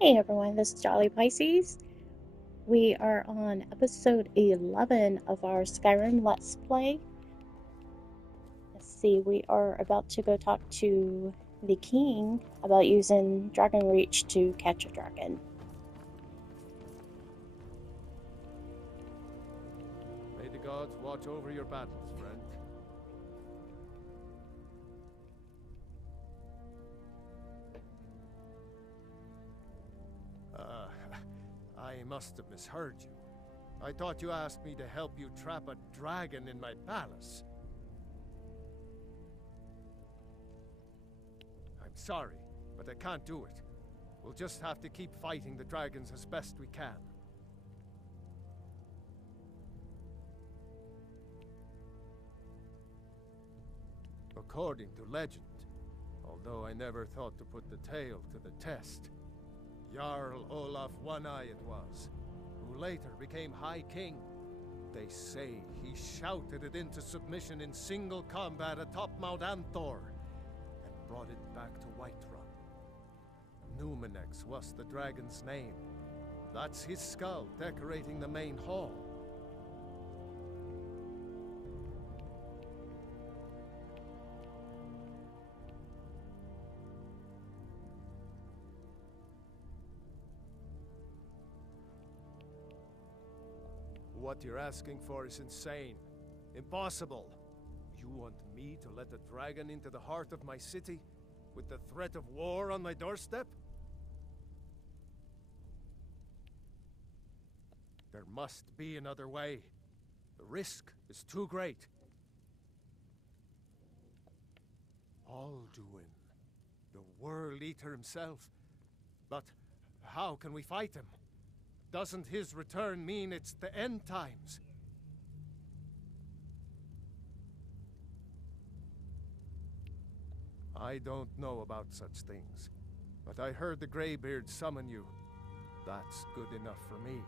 Hey everyone, this is Jolly Pisces. We are on episode 11 of our Skyrim Let's Play. Let's see, we are about to go talk to the king about using Dragon Reach to catch a dragon. May the gods watch over your battles, friend. I must have misheard you. I thought you asked me to help you trap a dragon in my palace. I'm sorry, but I can't do it. We'll just have to keep fighting the dragons as best we can. According to legend, although I never thought to put the tale to the test, Jarl Olaf One-Eye it was, who later became High King. They say he shouted it into submission in single combat atop Mount Anthor, and brought it back to Whiterun. Numenex was the dragon's name. That's his skull decorating the main hall. What you're asking for is insane. Impossible. You want me to let a dragon into the heart of my city, with the threat of war on my doorstep? There must be another way. The risk is too great. Alduin, the World Eater himself. But how can we fight him? Doesn't his return mean it's the end times? I don't know about such things, but I heard the Greybeard summon you. That's good enough for me.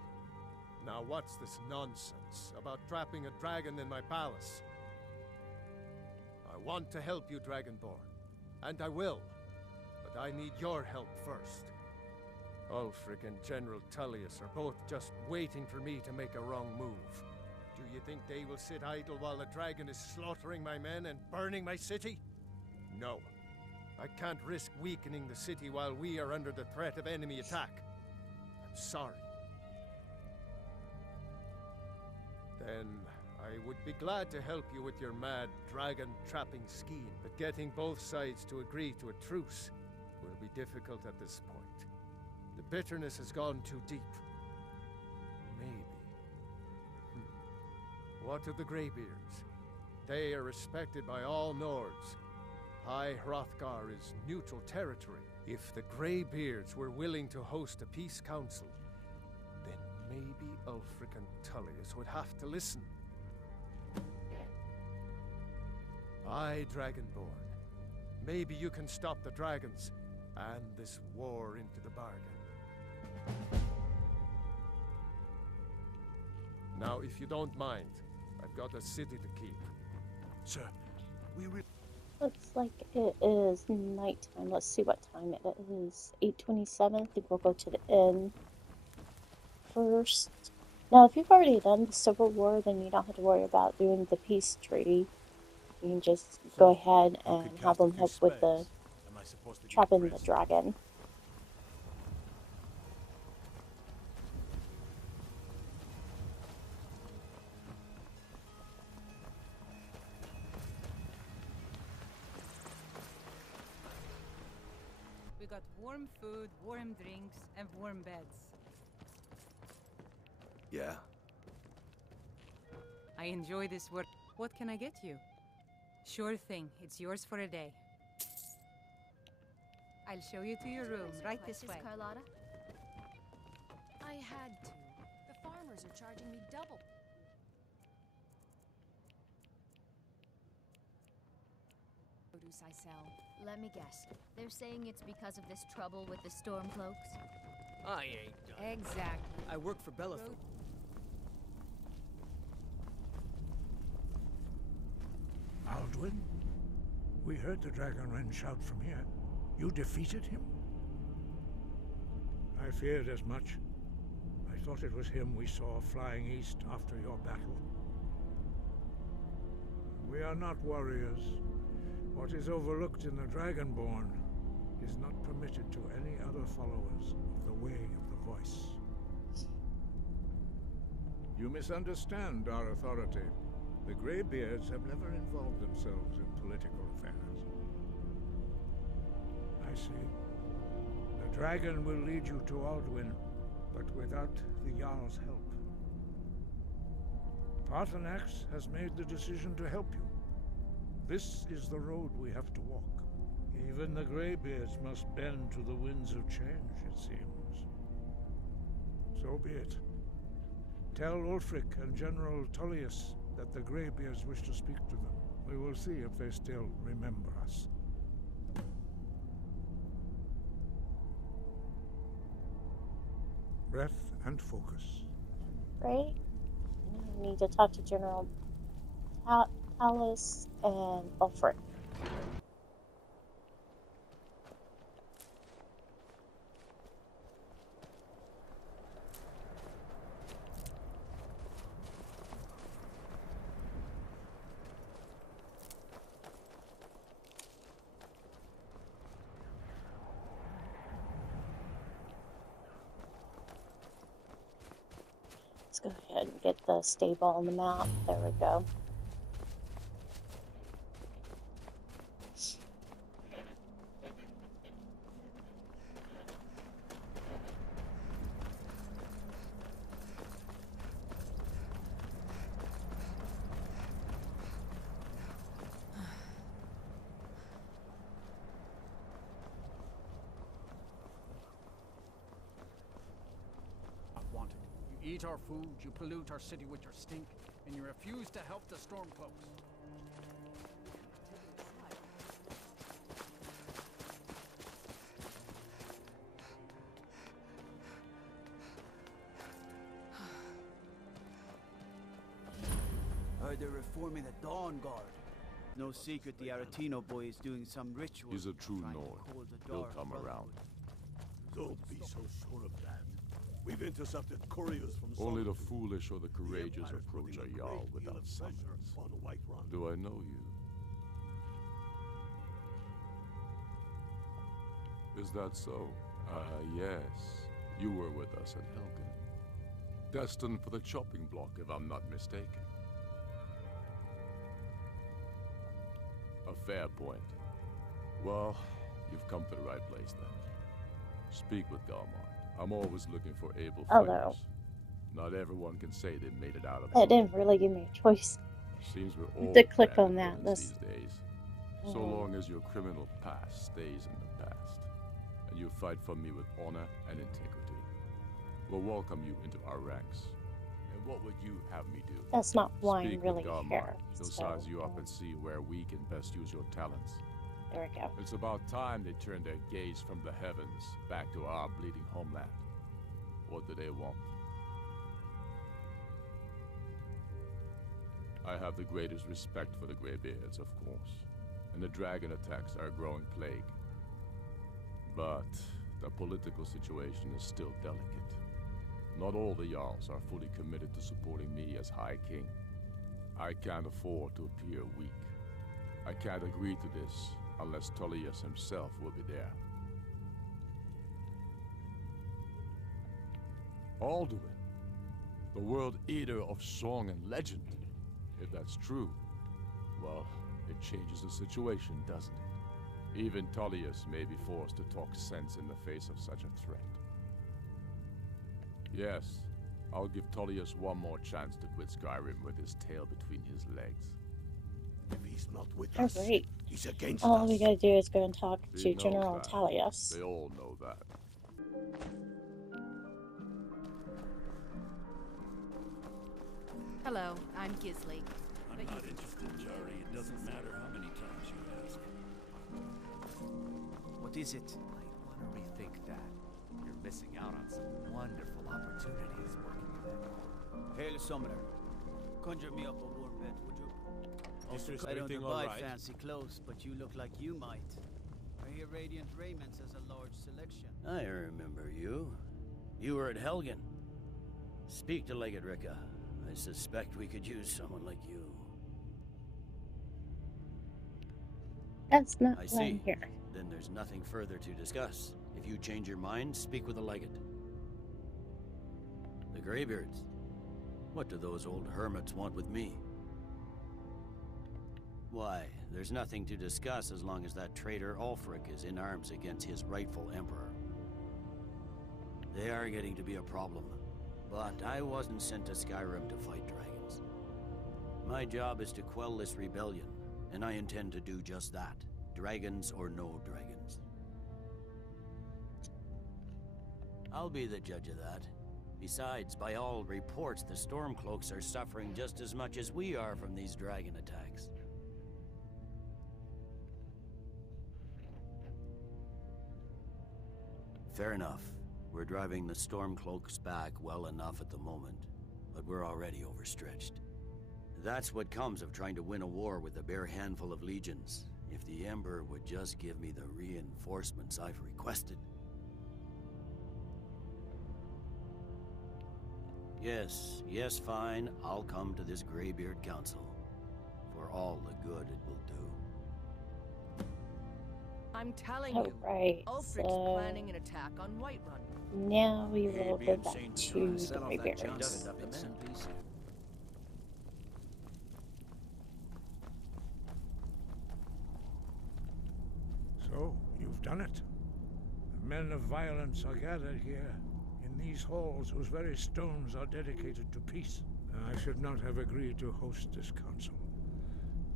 Now what's this nonsense about trapping a dragon in my palace? I want to help you, Dragonborn, and I will, but I need your help first. Ulfric and General Tullius are both just waiting for me to make a wrong move. Do you think they will sit idle while the dragon is slaughtering my men and burning my city? No. I can't risk weakening the city while we are under the threat of enemy attack. I'm sorry. Then I would be glad to help you with your mad dragon-trapping scheme, but getting both sides to agree to a truce will be difficult at this point. The bitterness has gone too deep. Maybe. What of the Greybeards? They are respected by all Nords. High Hrothgar is neutral territory. If the Greybeards were willing to host a peace council, then maybe Ulfric and Tullius would have to listen. Aye, Dragonborn. Maybe you can stop the dragons, and this war into the bargain. Now, if you don't mind, I've got a city to keep. Sir, we Looks like it is nighttime. Let's see what time it is. 8:27. I think we'll go to the inn first. Now, if you've already done the Civil War, then you don't have to worry about doing the peace treaty. You can just go ahead and have them help with the trapping the dragon. We got warm food, warm drinks, and warm beds. Yeah. I enjoy this work. What can I get you? Sure thing. It's yours for a day. I'll show you to your room, right this way. Carlotta? I had to. The farmers are charging me double. Produce I sell. Let me guess. They're saying it's because of this trouble with the Stormcloaks? I ain't done. Exactly. I work for Bellathor. Alduin? We heard the Dragonren shout from here. You defeated him? I feared as much. I thought it was him we saw flying east after your battle. We are not warriors. What is overlooked in the Dragonborn is not permitted to any other followers of the Way of the Voice. You misunderstand our authority. The Greybeards have never involved themselves in political affairs. I see. The dragon will lead you to Alduin, but without the Jarl's help. Paarthurnax has made the decision to help you. This is the road we have to walk. Even the Greybeards must bend to the winds of change, it seems. So be it. Tell Ulfric and General Tullius that the Greybeards wish to speak to them. We will see if they still remember us. Breath and focus. Right? I need to talk to General Talus and Ulfric. Let's go ahead and get the stable on the map. There we go. You eat our food, you pollute our city with your stink, and you refuse to help the Stormcloaks. Heard they're reforming the Dawn Guard. No secret the Aretino boy is doing some ritual. He's a true trying to Nord. hold the He'll Dark come around. Don't be so sure of that. We've intercepted couriers from Only the Solitude. foolish or the courageous Empire's approach putting a a Jarl great deal without of pressure summons. on the Whiterun. Do I know you? Is that so? Yes. You were with us at Helgen. Destined for the chopping block, if I'm not mistaken. A fair point. Well, you've come to the right place then. Speak with Galmar. I'm always looking for able Hello. fighters. Not everyone can say they made it out of That it. didn't really give me a choice. Seems we're all To click on bandit that, villains that's- these days. So long as your criminal past stays in the past, and you fight for me with honor and integrity, we'll welcome you into our ranks. And what would you have me do? That's not why I Speak really with Galmar. care. He'll So, size you up and see where we can best use your talents. there we go. It's about time they turned their gaze from the heavens back to our bleeding homeland. What do they want? I have the greatest respect for the Greybeards, of course, and the dragon attacks are a growing plague. But the political situation is still delicate. Not all the Jarls are fully committed to supporting me as High King. I can't afford to appear weak. I can't agree to this unless Tullius himself will be there. Alduin, the World Eater of song and legend. If that's true, well, it changes the situation, doesn't it? Even Tullius may be forced to talk sense in the face of such a threat. Yes, I'll give Tullius one more chance to quit Skyrim with his tail between his legs. If he's not with Oh, us, great. he's against All us. we gotta do is go and talk He to knows General that. Tallius. They all know that. Hello, I'm Gisley. I'm not interested, Jari. It doesn't matter how many times you ask. What is it? Might want to rethink that. You're missing out on some wonderful opportunities working in that. Hail Summoner. Conjure me up a warm bed, would you? Is I don't everything abide all right? fancy clothes, but you look like you might. I hear Radiant Raiments has a large selection. I remember you. You were at Helgen. Speak to Legate Ricka. I suspect we could use someone like you. That's not I why I'm see. here. Then there's nothing further to discuss. If you change your mind, speak with the Legate. The Greybeards. What do those old hermits want with me? Why, there's nothing to discuss as long as that traitor Ulfric is in arms against his rightful emperor. They are getting to be a problem. But I wasn't sent to Skyrim to fight dragons. My job is to quell this rebellion, and I intend to do just that. Dragons or no dragons. I'll be the judge of that. Besides, by all reports, the Stormcloaks are suffering just as much as we are from these dragon attacks. Fair enough. We're driving the Stormcloaks back well enough at the moment, but we're already overstretched. That's what comes of trying to win a war with a bare handful of legions. If the Emperor would just give me the reinforcements I've requested. Yes, fine. I'll come to this Greybeard Council. For all the good it will do. I'm telling Oh, you, right, Ulfric's so planning an attack on Whiterun. now we will be go back insane to to try and the sell off that junk Greybeards. stuff bits and pieces. So, you've done it. The men of violence are gathered here, in these halls whose very stones are dedicated to peace. I should not have agreed to host this council.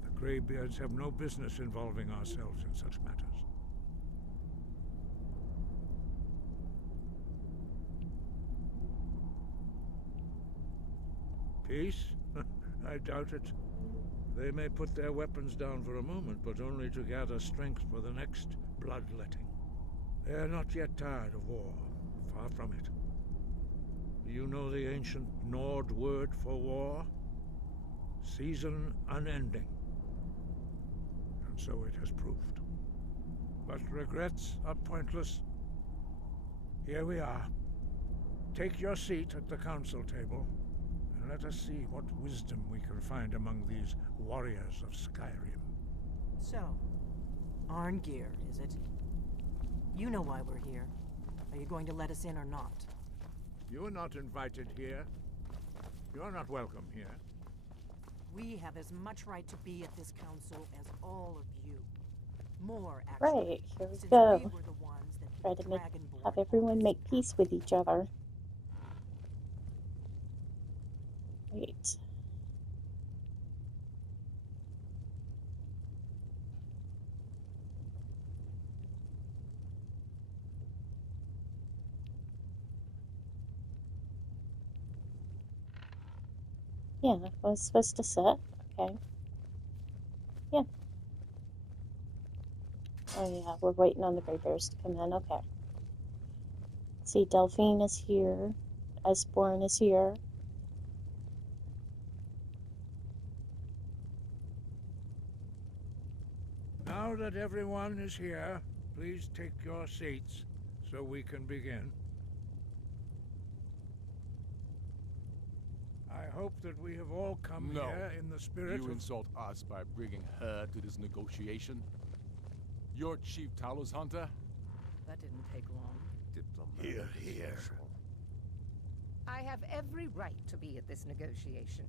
The Greybeards have no business involving ourselves in such matters. Peace? I doubt it. They may put their weapons down for a moment, but only to gather strength for the next bloodletting. They are not yet tired of war. Far from it. Do you know the ancient Nord word for war? Season unending. And so it has proved. But regrets are pointless. Here we are. Take your seat at the council table, and let us see what wisdom we can find among these warriors of Skyrim. So, Arngeir, is it? You know why we're here. Are you going to let us in or not? You are not invited here. You are not welcome here. We have as much right to be at this council as all of you. More, actually. Right, here we since go. we were the ones that Try put to the have Dragonborn everyone make peace with each other. Wait. Yeah, I was supposed to sit. Okay. Yeah. Oh yeah, we're waiting on the Greybears to come in. Okay. See, Delphine is here. Esborn is here. Now that everyone is here, please take your seats so we can begin. I hope that we have all come here in the spirit You of... insult us by bringing her to this negotiation? You're Chief Talos Hunter? That didn't take long. Here, here. I have every right to be at this negotiation.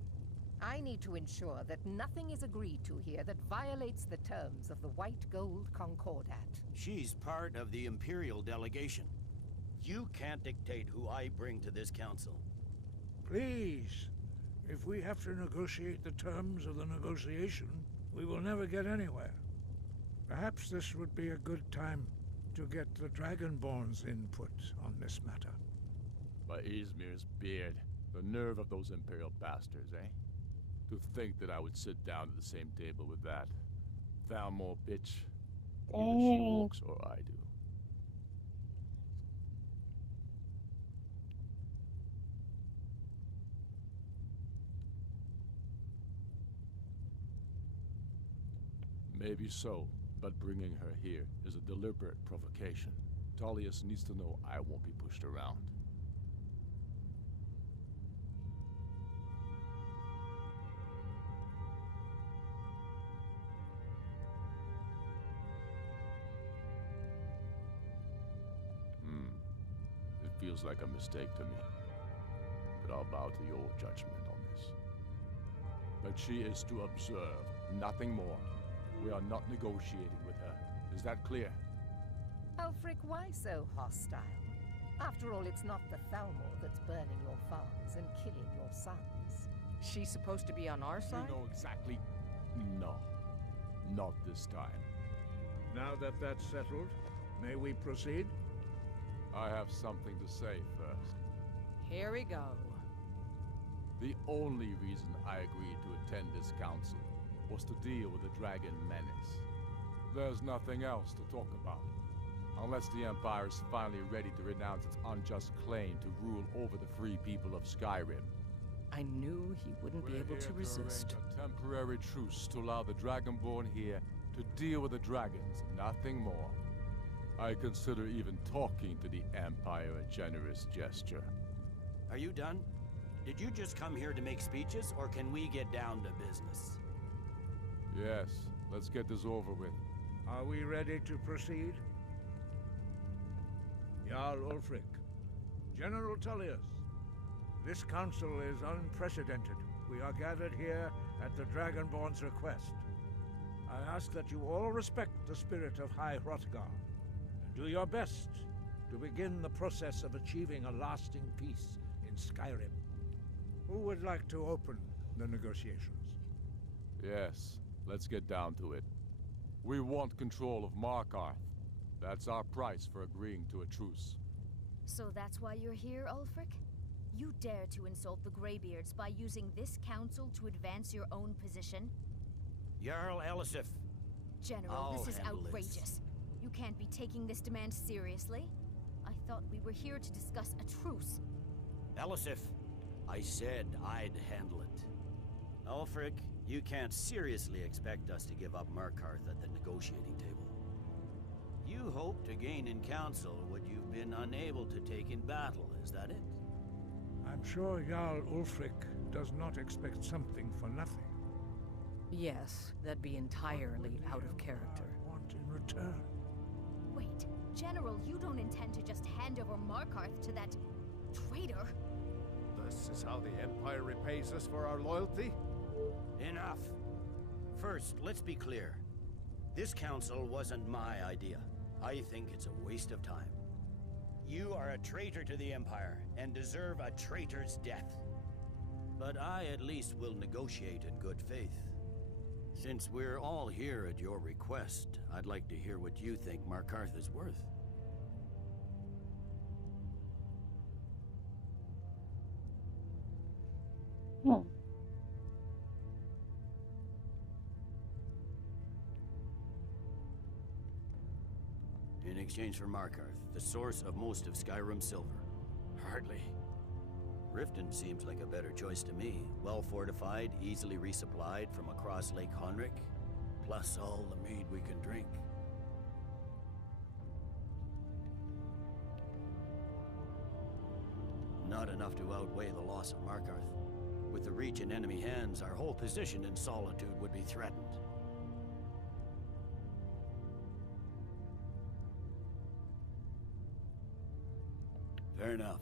I need to ensure that nothing is agreed to here that violates the terms of the White Gold Concordat. She's part of the Imperial delegation. You can't dictate who I bring to this council. Please, if we have to negotiate the terms of the negotiation, we will never get anywhere. Perhaps this would be a good time to get the Dragonborn's input on this matter. By Izmir's beard, the nerve of those Imperial bastards, eh? To think that I would sit down at the same table with that Thalmor bitch. Either she walks or I do. Maybe so, but bringing her here is a deliberate provocation. Tullius needs to know I won't be pushed around. feels like a mistake to me. But I'll bow to your judgment on this. But she is to observe, nothing more. We are not negotiating with her. Is that clear? Ulfric, why so hostile? After all, it's not the Thalmor that's burning your farms and killing your sons. She's supposed to be on our side? You know exactly... No. Not this time. Now that that's settled, may we proceed? I have something to say first. Here we go. The only reason I agreed to attend this council was to deal with the dragon menace. There's nothing else to talk about. Unless the Empire is finally ready to renounce its unjust claim to rule over the free people of Skyrim. I knew he wouldn't be able to resist. A temporary truce to allow the Dragonborn here to deal with the dragons, nothing more. I consider even talking to the Empire a generous gesture. Are you done? Did you just come here to make speeches, or can we get down to business? Yes, let's get this over with. Are we ready to proceed? Jarl Ulfric, General Tullius, this council is unprecedented. We are gathered here at the Dragonborn's request. I ask that you all respect the spirit of High Hrothgar, and do your best to begin the process of achieving a lasting peace in Skyrim. Who would like to open the negotiations? Yes, let's get down to it. We want control of Markarth. That's our price for agreeing to a truce. So that's why you're here, Ulfric? You dare to insult the Greybeards by using this council to advance your own position? Jarl Elisif. General, this is outrageous. You can't be taking this demand seriously. I thought we were here to discuss a truce. Elisif, I said I'd handle it. Ulfric, you can't seriously expect us to give up Markarth at the negotiating table. You hope to gain in council what you've been unable to take in battle, is that it? I'm sure Jarl Ulfric does not expect something for nothing. Yes, that'd be entirely out of character. Want in return? Wait, General, you don't intend to just hand over Markarth to that traitor? This is how the Empire repays us for our loyalty? Enough. First, let's be clear. This council wasn't my idea. I think it's a waste of time. You are a traitor to the Empire, and deserve a traitor's death. But I at least will negotiate in good faith. Since we're all here at your request, I'd like to hear what you think Markarth is worth. In exchange for Markarth, the source of most of Skyrim's silver. Hardly. Riften seems like a better choice to me. Well fortified, easily resupplied from across Lake Honric, plus all the mead we can drink. Not enough to outweigh the loss of Markarth. With the Reach in enemy hands, our whole position in Solitude would be threatened. Fair enough.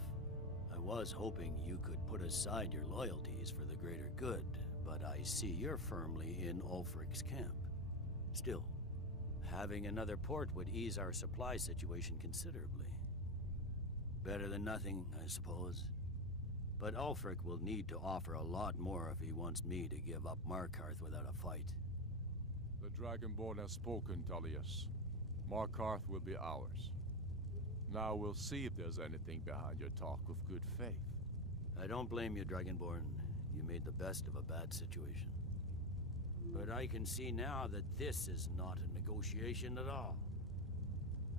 I was hoping you could put aside your loyalties for the greater good, but I see you're firmly in Ulfric's camp. Still, having another port would ease our supply situation considerably. Better than nothing, I suppose. But Ulfric will need to offer a lot more if he wants me to give up Markarth without a fight. The Dragonborn has spoken, Tullius. Markarth will be ours. Now we'll see if there's anything behind your talk of good faith. I don't blame you, Dragonborn. You made the best of a bad situation. But I can see now that this is not a negotiation at all.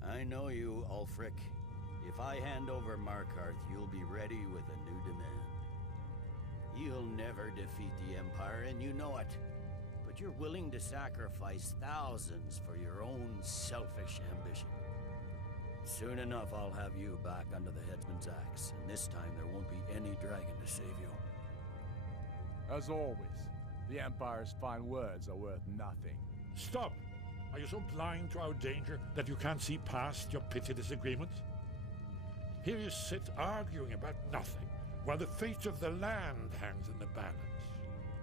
I know you, Ulfric. If I hand over Markarth, you'll be ready with a new demand. You'll never defeat the Empire, and you know it. But you're willing to sacrifice thousands for your own selfish ambition. Soon enough, I'll have you back under the headsman's axe, and this time there won't be any dragon to save you. As always, the Empire's fine words are worth nothing. Stop! Are you so blind to our danger that you can't see past your petty disagreements? Here you sit arguing about nothing, while the fate of the land hangs in the balance.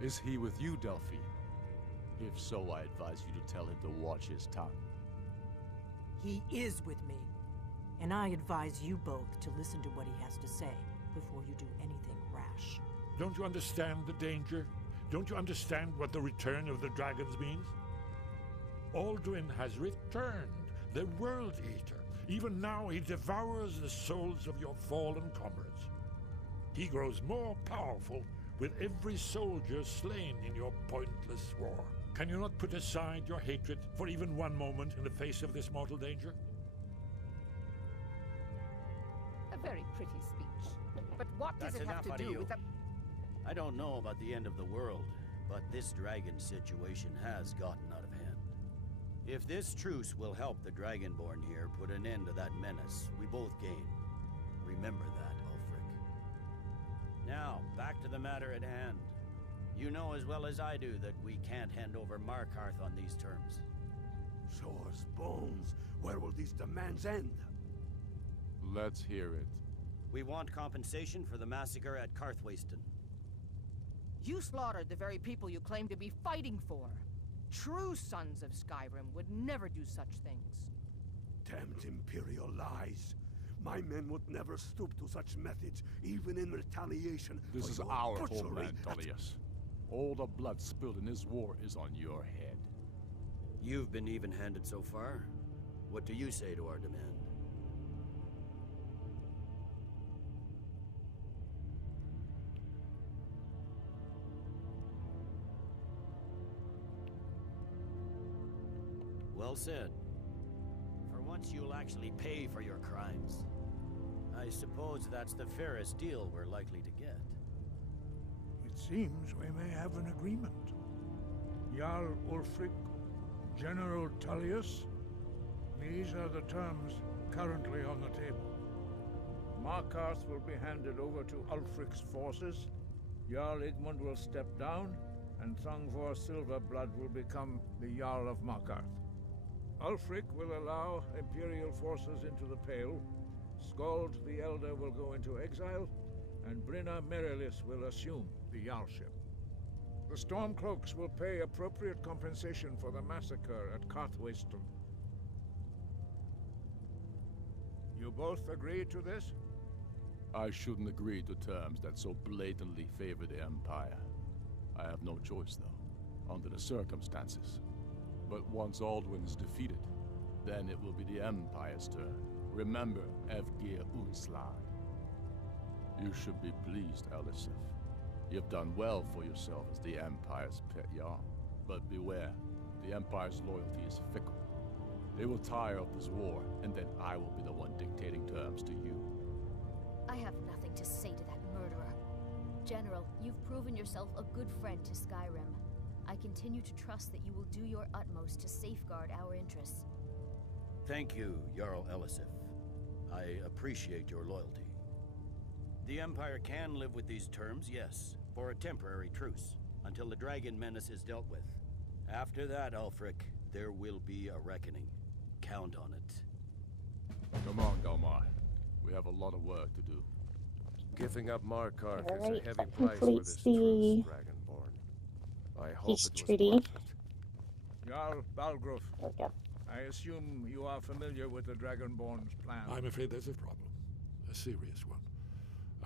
Is he with you, Delphine? If so, I advise you to tell him to watch his tongue. He is with me. And I advise you both to listen to what he has to say before you do anything rash. Don't you understand the danger? Don't you understand what the return of the dragons means? Alduin has returned, the World Eater. Even now he devours the souls of your fallen comrades. He grows more powerful with every soldier slain in your pointless war. Can you not put aside your hatred for even one moment in the face of this mortal danger? A very pretty speech. But what does it have to do with the... I don't know about the end of the world, but this dragon situation has gotten out of hand. If this truce will help the Dragonborn here put an end to that menace, we both gain. Remember that, Ulfric. Now, back to the matter at hand. You know as well as I do that we can't hand over Markarth on these terms. Show us bones. Where will these demands end? Let's hear it. We want compensation for the massacre at Karthwasten. You slaughtered the very people you claim to be fighting for. True sons of Skyrim would never do such things. Damned Imperial lies. My men would never stoop to such methods, even in retaliation. This is our homeland, Tullius. All the blood spilled in this war is on your head. You've been even-handed so far. What do you say to our demand? Well said. For once you'll actually pay for your crimes. I suppose that's the fairest deal we're likely to get. It seems we may have an agreement. Jarl Ulfric, General Tullius, these are the terms currently on the table. Markarth will be handed over to Ulfric's forces, Jarl Igmund will step down, and Thungvor Silverblood will become the Jarl of Markarth. Ulfric will allow Imperial forces into the Pale, Skald the Elder will go into exile, and Brinna Merilis will assume the Jarlship. The Stormcloaks will pay appropriate compensation for the massacre at Karthwasten. You both agree to this? I shouldn't agree to terms that so blatantly favor the Empire. I have no choice, though, under the circumstances. But once Alduin is defeated, then it will be the Empire's turn. Remember, Evgir Unslad. You should be pleased, Elisif. You've done well for yourself as the Empire's pet Jarl. But beware, the Empire's loyalty is fickle. They will tire of this war, and then I will be the one dictating terms to you. I have nothing to say to that murderer. General, you've proven yourself a good friend to Skyrim. I continue to trust that you will do your utmost to safeguard our interests. Thank you, Jarl Elisif. I appreciate your loyalty. The Empire can live with these terms, yes, for a temporary truce, until the dragon menace is dealt with. After that, Ulfric, there will be a reckoning. Count on it. Come on, Galmar. We have a lot of work to do. Giving up Markarth is a Alright, heavy that price for completes this the truce, Dragonborn. I hope peace it was treaty. worth it. Jarl Balgruf. There we go. I assume you are familiar with the Dragonborn's plan. I'm afraid there's a problem. A serious one.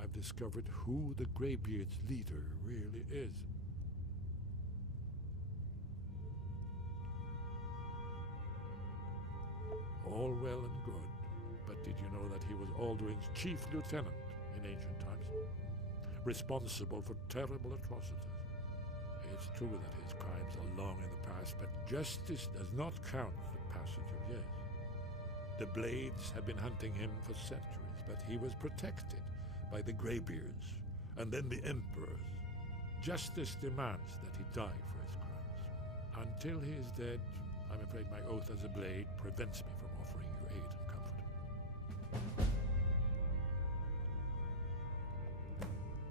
I've discovered who the Greybeard's leader really is. All well and good, but did you know that he was Alduin's chief lieutenant in ancient times? Responsible for terrible atrocities. It's true that his crimes are long in the past, but justice does not count the passage of years. The Blades have been hunting him for centuries, but he was protected by the Greybeards, and then the Emperors. Justice demands that he die for his crimes. Until he is dead, I'm afraid my oath as a Blade prevents me from offering you aid and comfort.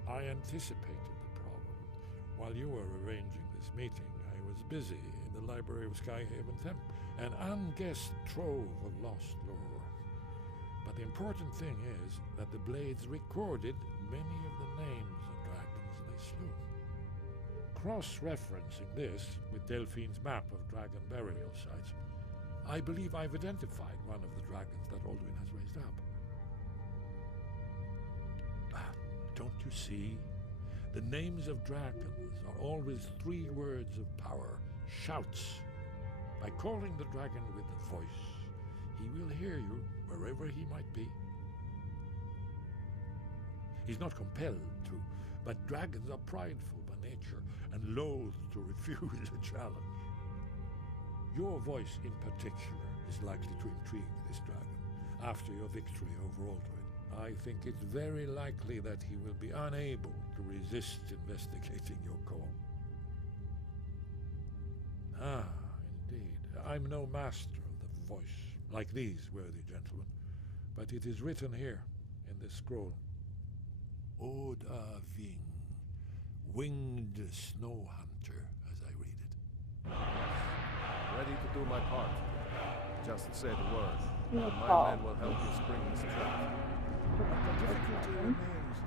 I anticipated the problem. While you were arranging this meeting, I was busy in the library of Skyhaven Temp, an unguessed trove of lost lore. But The important thing is that the blades recorded many of the names of dragons they slew. Cross-referencing this with Delphine's map of dragon burial sites, I believe I've identified one of the dragons that Alduin has raised up. Don't you see? The names of dragons are always 3 words of power, shouts. By calling the dragon with a voice, he will hear you wherever he might be. He's not compelled to, but dragons are prideful by nature and loath to refuse a challenge. Your voice in particular is likely to intrigue this dragon after your victory over Alduin. I think it's very likely that he will be unable to resist investigating your call. Ah, indeed. I'm no master of the voice, like these worthy gentlemen, but it is written here in this scroll. Oda Ving, winged snow hunter, as I read it. Ready to do my part. Just say the word, No and my problem. men will help you spring this trap. The difficulty remains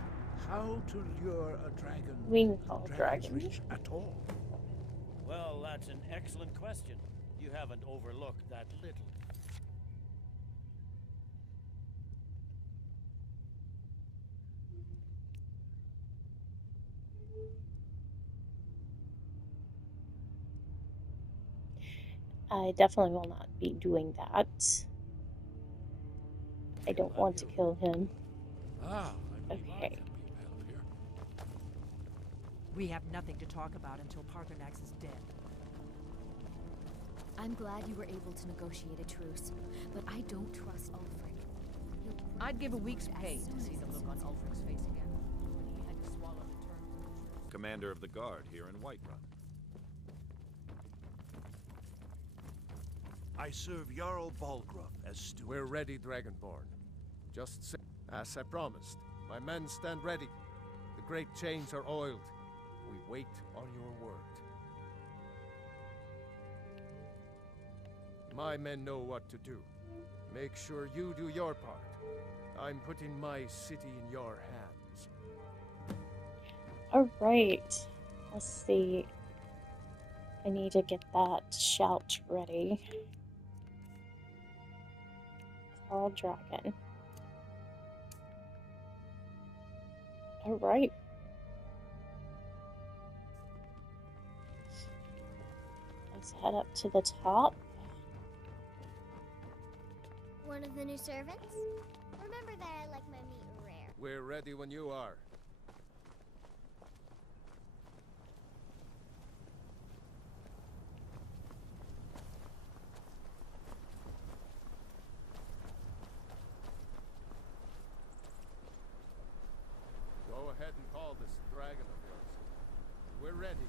how to lure a dragon Wing call to dragon's dragon. reach at all. Well, that's an excellent question. You haven't overlooked that little. I definitely will not be doing that. I don't want to kill him. Ah, I believe I Okay. can be of help here. We have nothing to talk about until Parthenax is dead. I'm glad you were able to negotiate a truce, but I don't trust Ulfric. I'd give a week's pay to see the look on Ulfric's face again when he had to swallow the terms of the truce. Commander of the Guard here in Whiterun. I serve Jarl Balgruuf as steward. We're ready, Dragonborn. Just say, as I promised, my men stand ready. The great chains are oiled. We wait on your word. My men know what to do. Make sure you do your part. I'm putting my city in your hands. Alright. Let's see. I need to get that shout ready. Call dragon. Alright. Let's head up to the top. One of the new servants? Remember that I like my meat rare. We're ready when you are. Go ahead and call this dragon of yours. We're ready.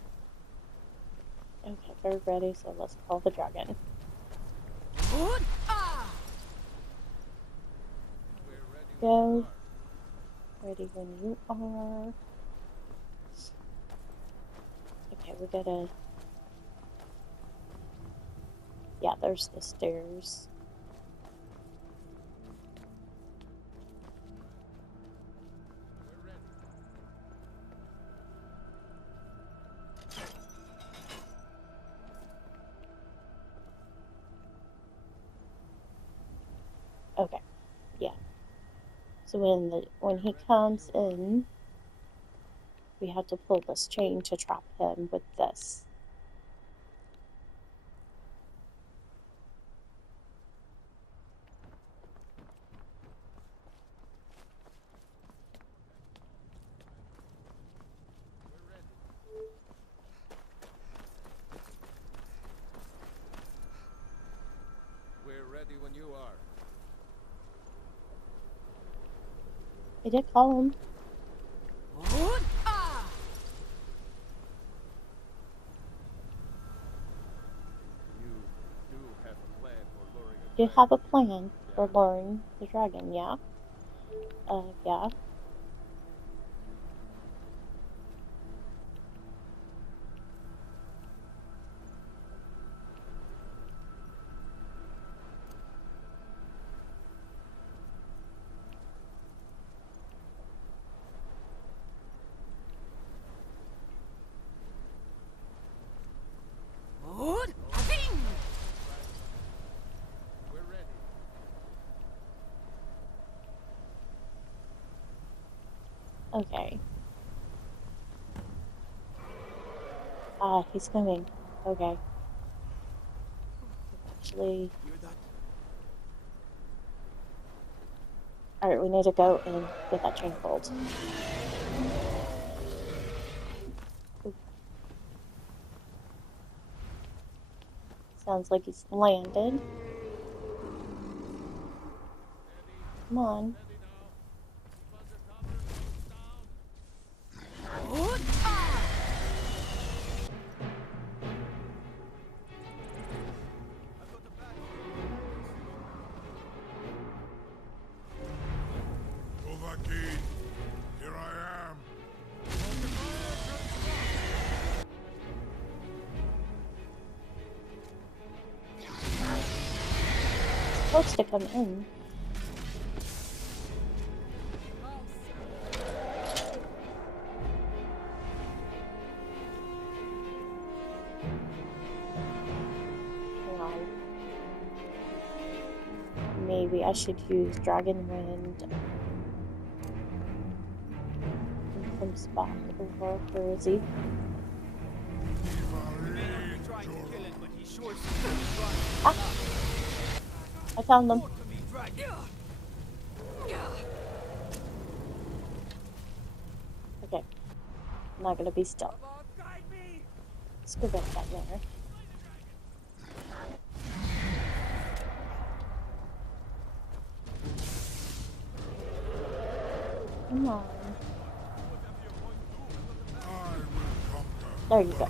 Okay, they're ready, so let's call the dragon. Go. Ready when you are. Okay, we gotta... Yeah, there's the stairs. Okay, yeah. So when he comes in, we have to pull this chain to trap him with this. We're ready when you are. I did call him. You do have a plan for luring a You dragon. have a plan for luring the dragon, yeah? Yeah. Okay. Ah, he's coming. Okay. Actually... Alright, we need to go and get that train pulled. Ooh. Sounds like he's landed. Come on. Here I am. Supposed to come in. Wow. Maybe I should use Dragon Wind. He comes back over. Where is he? Ah! I found them. Okay. I'm not gonna be still. Let's go back that there. Come on. There you go.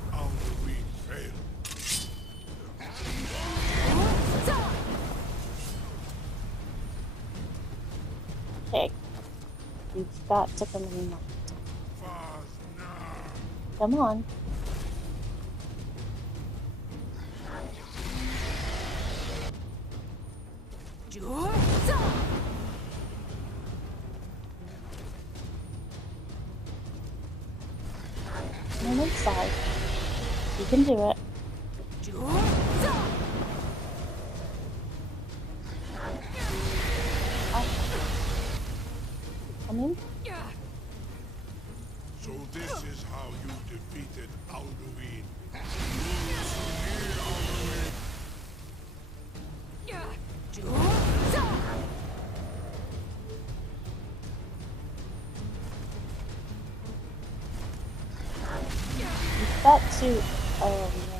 Okay. You've got to come in. Come on. Come on inside. You can do it. Come in. So this is how you defeated Alduin. You've got to... Oh, man.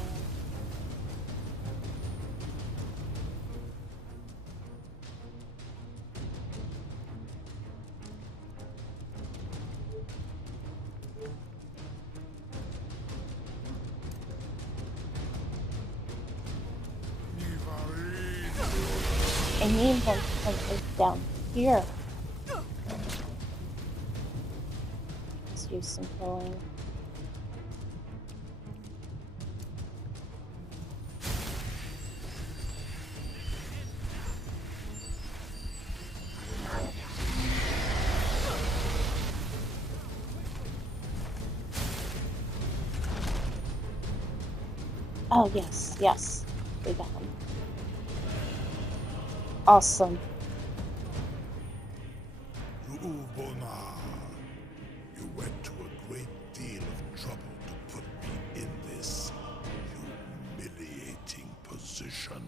I need him to come down here. Let's use some healing. Oh, yes, yes. We got him. Awesome. Ubona, you went to a great deal of trouble to put me in this humiliating position.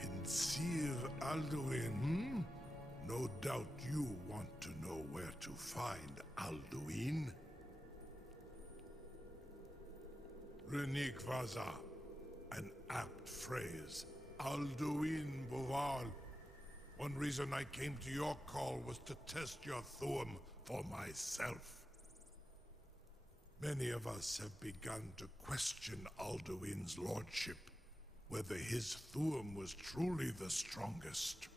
In Sir Alduin, no doubt you want to know where to find Alduin. Renik Vaza, an apt phrase. Alduin Boval. One reason I came to your call was to test your Thuum for myself. Many of us have begun to question Alduin's lordship, whether his Thuum was truly the strongest.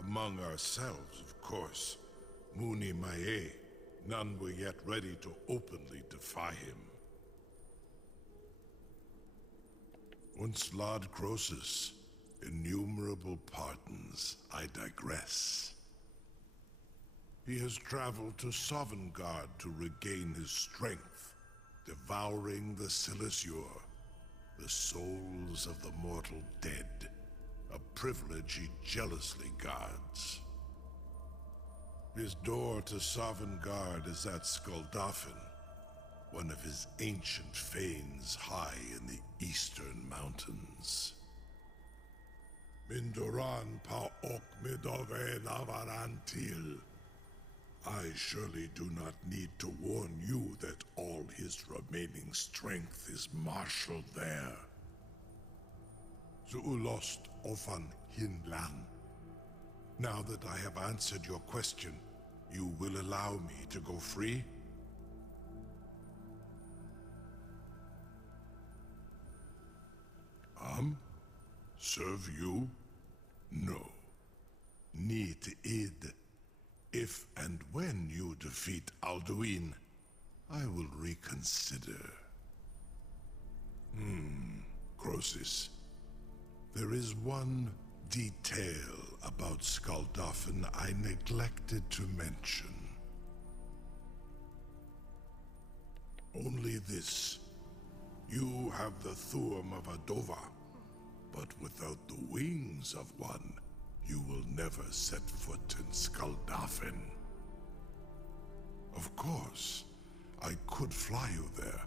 Among ourselves, of course, Muni Mae, none were yet ready to openly defy him. Once Lord Croesus, innumerable pardons, I digress. He has traveled to Sovngarde to regain his strength, devouring the Silesure, the souls of the mortal dead, a privilege he jealously guards. His door to Sovngarde is at Skuldafn, one of his ancient fanes high in the eastern mountains. Mindoran pa ok midove navarantil. I surely do not need to warn you that all his remaining strength is marshaled there. Zuulost ofan hinlan. Now that I have answered your question, you will allow me to go free? Serve you? No. Need id. If and when you defeat Alduin, I will reconsider. Croesus. There is one detail about Skuldafn I neglected to mention. Only this. You have the Thuum of a Dova, but without the wings of one, you will never set foot in Skuldafn. Of course, I could fly you there,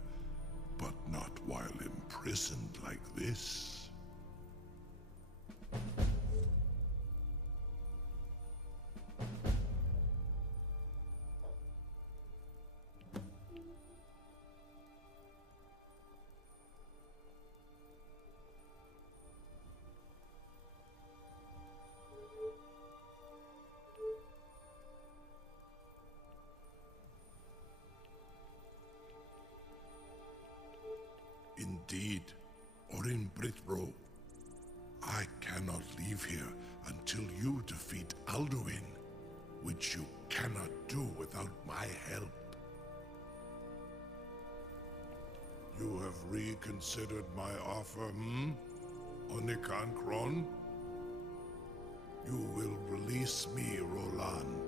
but not while imprisoned like this. Indeed, or in Britbro. I cannot leave here until you defeat Alduin, which you cannot do without my help. You have reconsidered my offer, Onikan Kron? You will release me, Roland,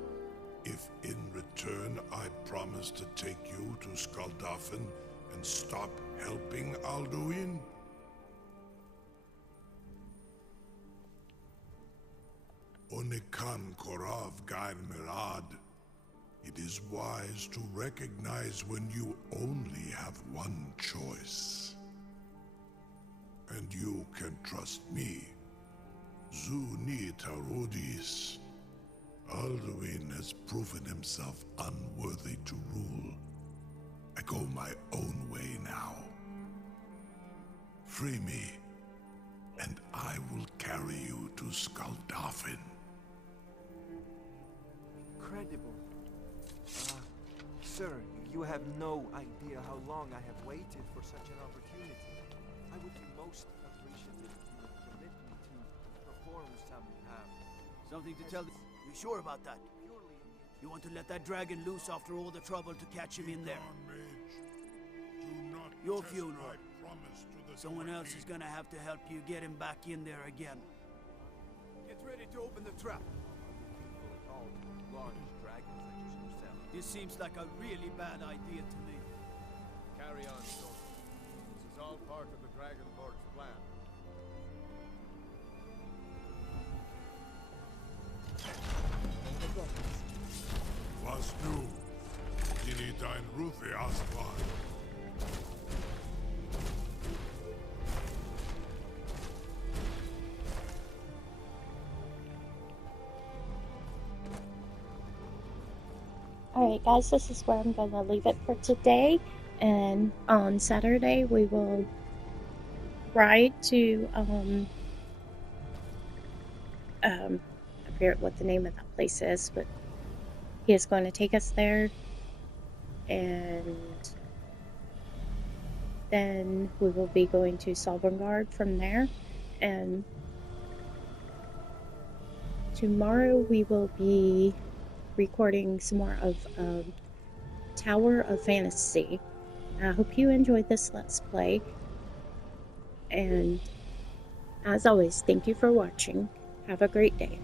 if in return I promise to take you to Skuldafn and stop helping Alduin? Onikan Korav Gain Mirad. It is wise to recognize when you only have one choice. And you can trust me. Zuni Tarudis. Alduin has proven himself unworthy to rule. I go my own way now. Free me, and I will carry you to Skuldafn. Incredible. Sir, you have no idea how long I have waited for such an opportunity. I would be most appreciative if you would permit me to perform some, Something to tell you sure about that? You want to let that dragon loose after all the trouble to catch him in there? Your funeral. Someone else is gonna have to help you get him back in there again. Get ready to open the trap. Large dragons such as yourself. This seems like a really bad idea to me. Carry on, soldier. This is all part of the Dragon Lord's plan. Was nu? Dini dein Ruthi Aspan. Alright guys, this is where I'm going to leave it for today, and on Saturday we will ride to, I forget what the name of that place is, but he is going to take us there, and then we will be going to Sovngarde from there, and tomorrow we will be recording some more of Tower of Fantasy. I hope you enjoyed this Let's Play, and as always, thank you for watching. Have a great day.